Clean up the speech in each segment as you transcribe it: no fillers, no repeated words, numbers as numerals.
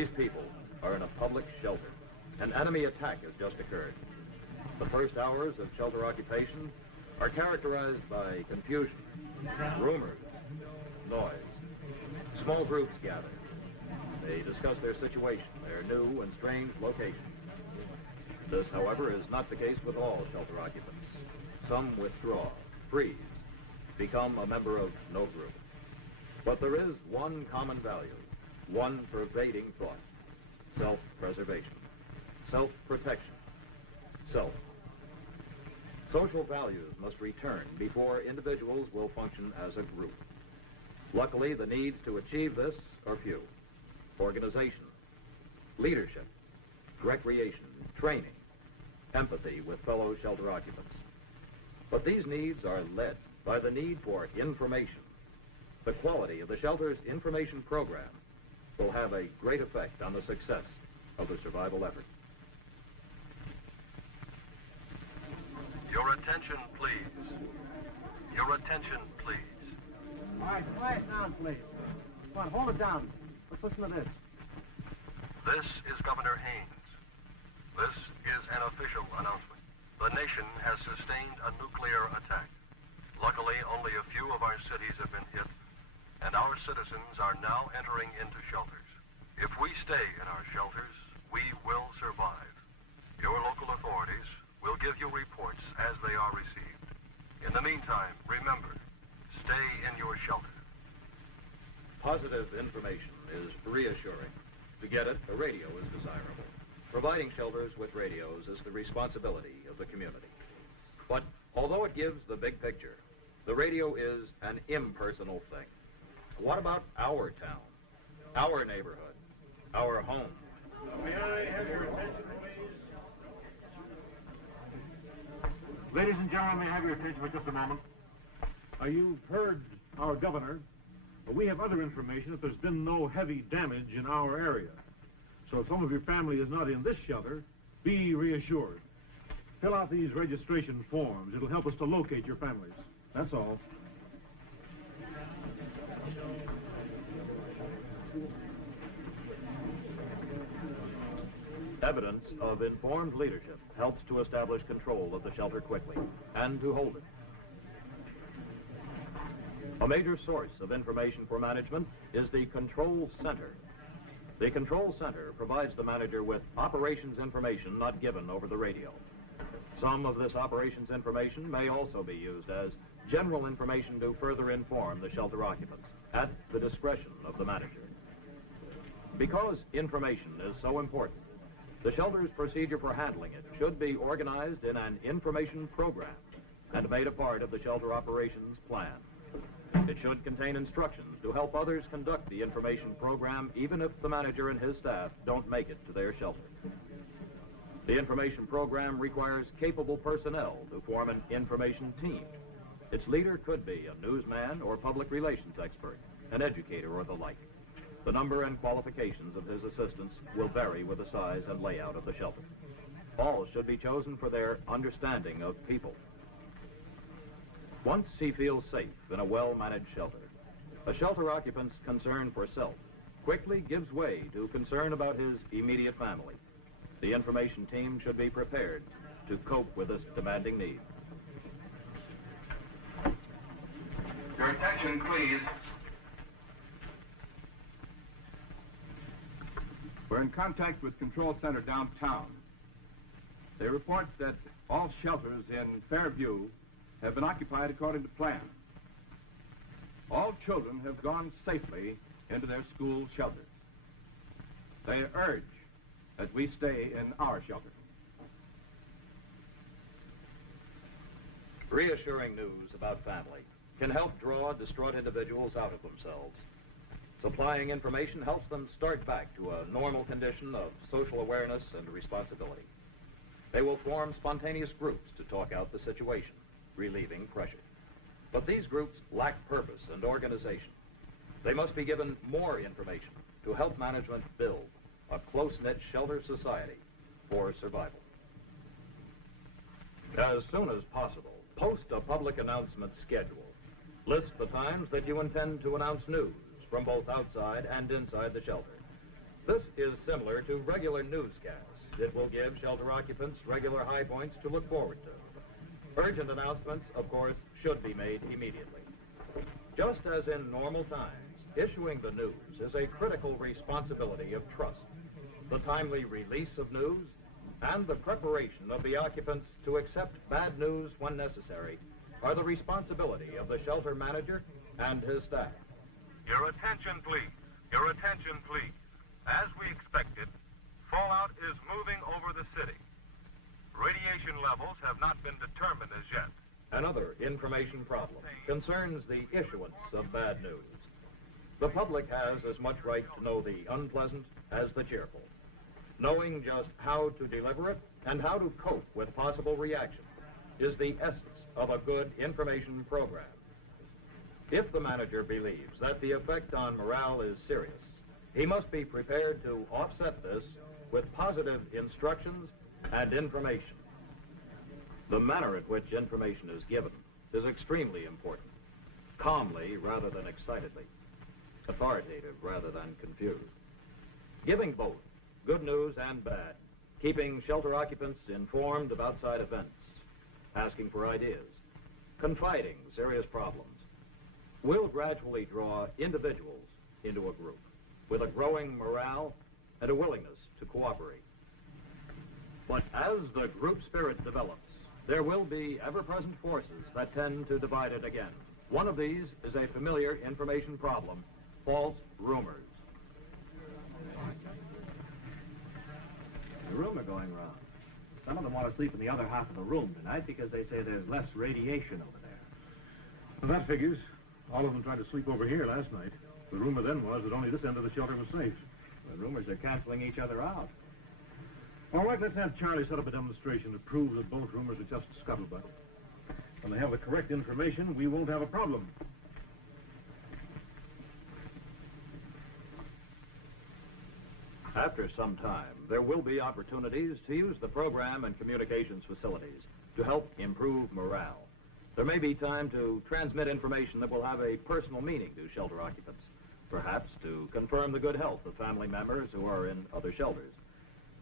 These people are in a public shelter. An enemy attack has just occurred. The first hours of shelter occupation are characterized by confusion, rumors, noise. Small groups gather. They discuss their situation, their new and strange location. This, however, is not the case with all shelter occupants. Some withdraw, freeze, become a member of no group. But there is one common value, one pervading thought: self-preservation, self-protection, self. Social values must return before individuals will function as a group. Luckily, the needs to achieve this are few: organization, leadership, recreation, training, empathy with fellow shelter occupants. But these needs are led by the need for information. The quality of the shelter's information program will have a great effect on the success of the survival effort. Your attention, please. Your attention, please. All right, quiet down, please. Come on, hold it down. Let's listen to this. This is Governor Haynes. This is an official announcement. The nation has sustained a nuclear attack. Luckily, only a few of our cities have been hit, and our citizens are now entering into shelters. If we stay in our shelters, we will survive. Your local authorities will give you reports as they are received. In the meantime, remember, stay in your shelter. Positive information is reassuring. To get it, a radio is desirable. Providing shelters with radios is the responsibility of the community. But although it gives the big picture, the radio is an impersonal thing. What about our town, our neighborhood, our home? May I have your attention, please? Ladies and gentlemen, may I have your attention for just a moment? You've heard our governor. We have other information that there's been no heavy damage in our area. So if some of your family is not in this shelter, be reassured. Fill out these registration forms. It'll help us to locate your families. That's all. Evidence of informed leadership helps to establish control of the shelter quickly and to hold it. A major source of information for management is the Control Center. The Control Center provides the manager with operations information not given over the radio. Some of this operations information may also be used as general information to further inform the shelter occupants at the discretion of the manager. Because information is so important, the shelter's procedure for handling it should be organized in an information program and made a part of the shelter operations plan. It should contain instructions to help others conduct the information program even if the manager and his staff don't make it to their shelter. The information program requires capable personnel to form an information team. Its leader could be a newsman or public relations expert, an educator or the like. The number and qualifications of his assistants will vary with the size and layout of the shelter. All should be chosen for their understanding of people. Once he feels safe in a well-managed shelter, a shelter occupant's concern for self quickly gives way to concern about his immediate family. The information team should be prepared to cope with this demanding need. Your attention, please. We're in contact with Control Center downtown. They report that all shelters in Fairview have been occupied according to plan. All children have gone safely into their school shelters. They urge that we stay in our shelter. Reassuring news about family can help draw distraught individuals out of themselves. Supplying information helps them start back to a normal condition of social awareness and responsibility. They will form spontaneous groups to talk out the situation, relieving pressure. But these groups lack purpose and organization. They must be given more information to help management build a close-knit shelter society for survival. As soon as possible, post a public announcement schedule. List the times that you intend to announce news from both outside and inside the shelter. This is similar to regular newscasts. It will give shelter occupants regular high points to look forward to. Urgent announcements, of course, should be made immediately. Just as in normal times, issuing the news is a critical responsibility of trust. The timely release of news and the preparation of the occupants to accept bad news when necessary are the responsibility of the shelter manager and his staff. Your attention, please. Your attention, please. As we expected, fallout is moving over the city. Radiation levels have not been determined as yet. Another information problem concerns the issuance of bad news. The public has as much right to know the unpleasant as the cheerful. Knowing just how to deliver it and how to cope with possible reaction is the essence of a good information program. If the manager believes that the effect on morale is serious, he must be prepared to offset this with positive instructions and information. The manner in which information is given is extremely important. Calmly rather than excitedly. Authoritative rather than confused. Giving both good news and bad. Keeping shelter occupants informed of outside events. Asking for ideas. Confiding serious problems. Will gradually draw individuals into a group with a growing morale and a willingness to cooperate. But as the group spirit develops, there will be ever-present forces that tend to divide it again. One of these is a familiar information problem, false rumors. There's a rumor going around. Some of them want to sleep in the other half of the room tonight because they say there's less radiation over there. Well, that figures. All of them tried to sleep over here last night. The rumor then was that only this end of the shelter was safe. The rumors are canceling each other out. All right, let's have Charlie set up a demonstration to prove that both rumors are just scuttlebutt. When they have the correct information, we won't have a problem. After some time, there will be opportunities to use the program and communications facilities to help improve morale. There may be time to transmit information that will have a personal meaning to shelter occupants, perhaps to confirm the good health of family members who are in other shelters.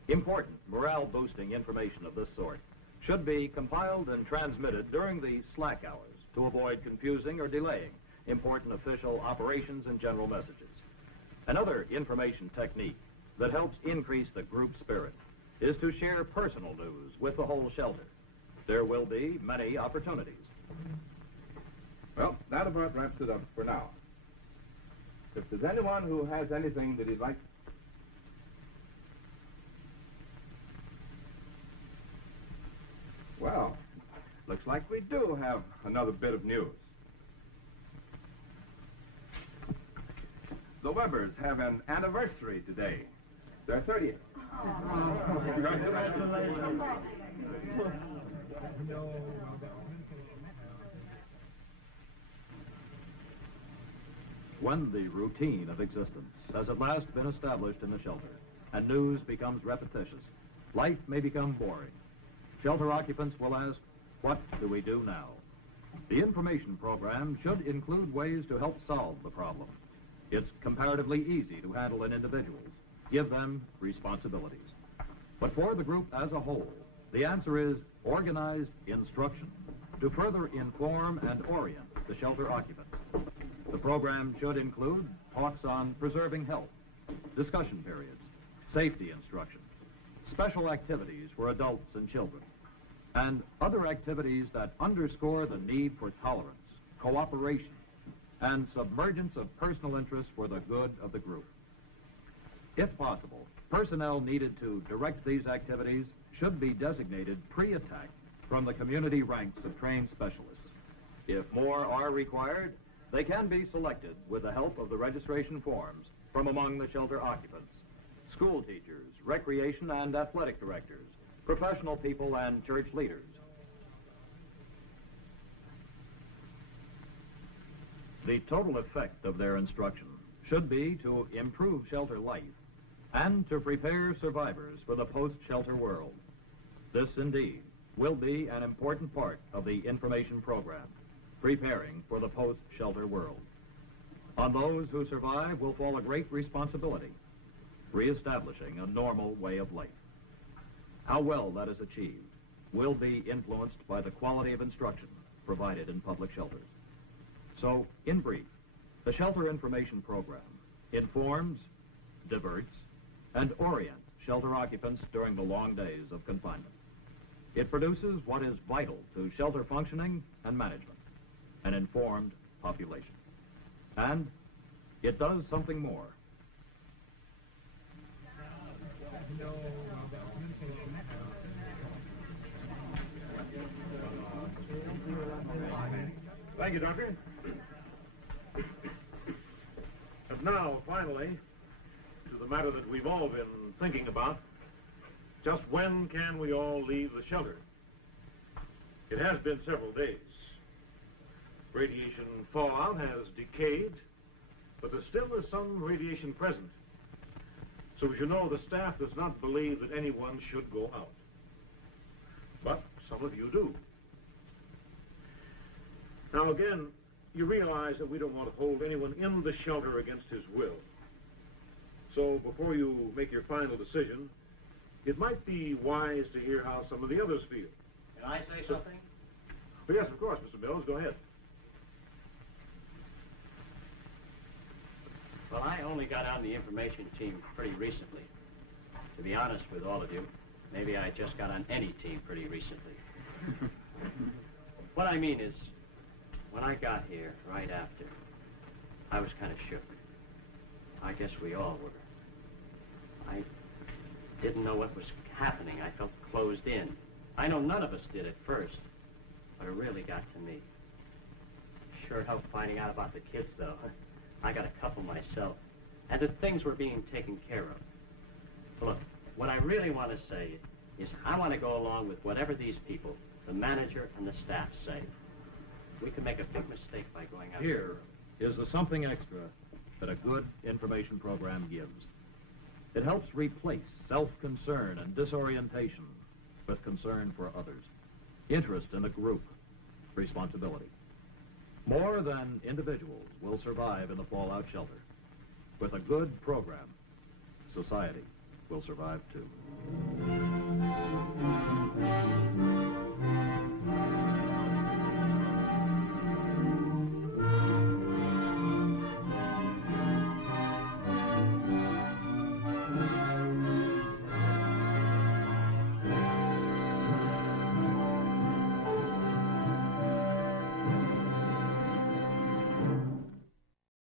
Important morale-boosting information of this sort should be compiled and transmitted during the slack hours to avoid confusing or delaying important official operations and general messages. Another information technique that helps increase the group spirit is to share personal news with the whole shelter. There will be many opportunities. Well, that about wraps it up for now. If there's anyone who has anything that he'd like... Well, looks like we do have another bit of news. The Webbers have an anniversary today. Their 30th. Congratulations. When the routine of existence has at last been established in the shelter and news becomes repetitious, life may become boring. Shelter occupants will ask, what do we do now? The information program should include ways to help solve the problem. It's comparatively easy to handle in individuals. Give them responsibilities. But for the group as a whole, the answer is organized instruction to further inform and orient the shelter occupants. The program should include talks on preserving health, discussion periods, safety instruction, special activities for adults and children, and other activities that underscore the need for tolerance, cooperation, and submergence of personal interest for the good of the group. If possible, personnel needed to direct these activities should be designated pre-attack from the community ranks of trained specialists. If more are required, they can be selected with the help of the registration forms from among the shelter occupants, school teachers, recreation and athletic directors, professional people, and church leaders. The total effect of their instruction should be to improve shelter life and to prepare survivors for the post-shelter world. This, indeed, will be an important part of the information program, preparing for the post-shelter world. On those who survive will fall a great responsibility. reestablishing a normal way of life. How well that is achieved will be influenced by the quality of instruction provided in public shelters. So, in brief, the Shelter Information Program informs, diverts, and orients shelter occupants during the long days of confinement. It produces what is vital to shelter functioning and management, an informed population. And it does something more. Thank you, Doctor. And now, finally, to the matter that we've all been thinking about. Just when can we all leave the shelter? It has been several days. Radiation fallout has decayed, but there still is some radiation present. So as you know, the staff does not believe that anyone should go out. But some of you do. Now again, you realize that we don't want to hold anyone in the shelter against his will. So before you make your final decision, it might be wise to hear how some of the others feel. Can I say something? Oh, yes, of course, Mr. Mills, go ahead. Well, I only got on the information team pretty recently. To be honest with all of you, maybe I just got on any team pretty recently. What I mean is, when I got here right after, I was kind of shook. I guess we all were. I didn't know what was happening. I felt closed in. I know none of us did at first, but it really got to me. Sure helped finding out about the kids, though. I got a couple myself, and that things were being taken care of. Look, what I really want to say is I want to go along with whatever these people, the manager and the staff, say. We could make a big mistake by going out. Here is the something extra that a good information program gives. It helps replace self-concern and disorientation with concern for others, interest in the group, responsibility. More than individuals will survive in the fallout shelter. With a good program, society will survive too.